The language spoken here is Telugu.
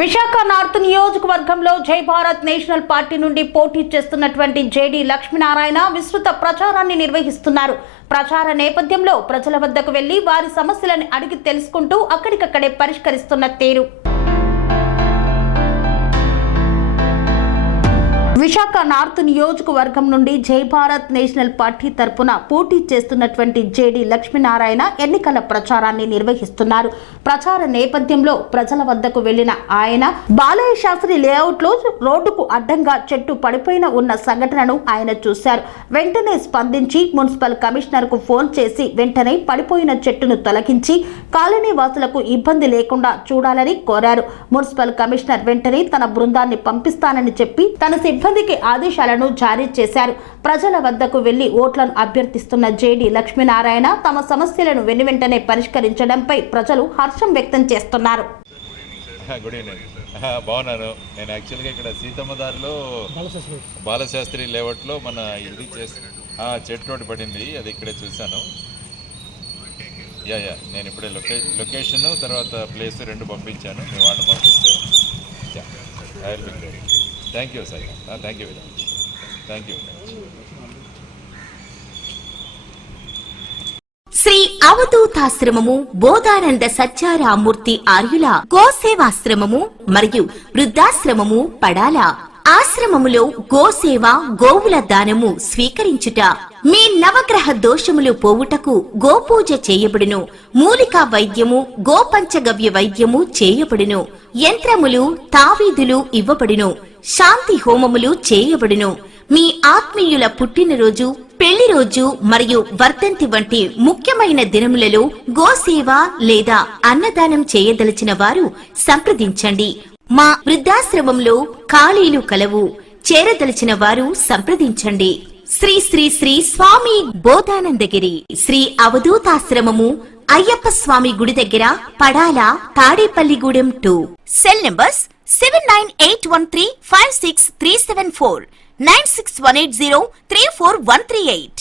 విశాఖ నార్త్ నియోజకవర్గంలో జై భారత్ నేషనల్ పార్టీ నుండి పోటీ చేస్తున్నటువంటి జేడీ లక్ష్మీనారాయణ విస్తృత ప్రచారాన్ని నిర్వహిస్తున్నారు. ప్రచార నేపథ్యంలో ప్రజల వద్దకు వెళ్లి వారి సమస్యలను అడిగి తెలుసుకుంటూ అక్కడికక్కడే పరిష్కరిస్తున్న తీరు. విశాఖ నార్త్ నియోజకవర్గం నుండి జై భారత్ నేషనల్ పార్టీ తరపున పోటీ చేస్తున్నటువంటి జేడీ లక్ష్మీనారాయణ ఎన్నికల ప్రచారాన్ని నిర్వహిస్తున్నారు. ప్రచార నేపథ్యంలో ప్రజల వద్దకు వెళ్లిన ఆయన బాలయ్య శాస్త్రి లేఅవుట్ లో రోడ్డుకు అడ్డంగా చెట్టు పడిపోయిన ఉన్న సంఘటనను ఆయన చూశారు. వెంటనే స్పందించి మున్సిపల్ కమిషనర్ కు ఫోన్ చేసి వెంటనే పడిపోయిన చెట్టును తొలగించి కాలనీ వాసులకు ఇబ్బంది లేకుండా చూడాలని కోరారు. మున్సిపల్ కమిషనర్ వెంటనే తన బృందాన్ని పంపిస్తానని చెప్పి తన సిబ్బందికి ఆదేశాలను జారీ చేశారు. ప్రజల వద్దకు వెళ్లి ఓట్లను అభ్యర్థిస్తున్న జేడీ లక్ష్మీనారాయణ తమ సమస్యలను వెనువెంటనే పరిష్కరించడంపై ప్రజలు హర్షం వ్యక్తం చేస్తున్నారు. గుడ్ ఈవినింగ్, బాగున్నాను. నేను యాక్చువల్గా ఇక్కడ సీతమ్మదారిలో బాలశాస్త్రి లేఅవుట్లో మన ఇది చెట్టు రోడ్డు పడింది, అది ఇక్కడే చూశాను. నేను ఇప్పుడే లొకేషన్ తర్వాత ప్లేస్ రెండు పంపించాను. మీ వాళ్ళని పంపిస్తే I will be great. Thank you sir, thank you very much, thank you. Sri అవధూతాశ్రమము బోధానంద సత్యారామూర్తి ఆర్యుల గోసేవాశ్రమము మరియు వృద్ధాశ్రమము పడాల. ఆశ్రమములో గోసేవ గోవుల దానము స్వీకరించుట, మీ నవగ్రహ దోషములు పోవుటకు గోపూజ చేయబడును. మూలికా వైద్యము గోపంచగవ్య వైద్యము చేయబడును. యంత్రములు తావీదులు ఇవ్వబడును. శాంతి హోమములు చేయబడును. మీ ఆత్మీయుల పుట్టినరోజు, పెళ్లి రోజు మరియు వర్ధంతి వంటి ముఖ్యమైన దినములలో గోసేవ లేదా అన్నదానం చేయదలిచిన వారు సంప్రదించండి. మా వృద్ధాశ్రమంలో ఖాళీలు కలవు. చేరదలిచిన వారు సంప్రదించండి. శ్రీ శ్రీ శ్రీ స్వామి బోధానందగిరి శ్రీ అవధూతాశ్రమము, అయ్యప్ప స్వామి గుడి దగ్గర, పడాల, తాడేపల్లిగూడెం 2. Cell numbers 7981356374, 9618034 138.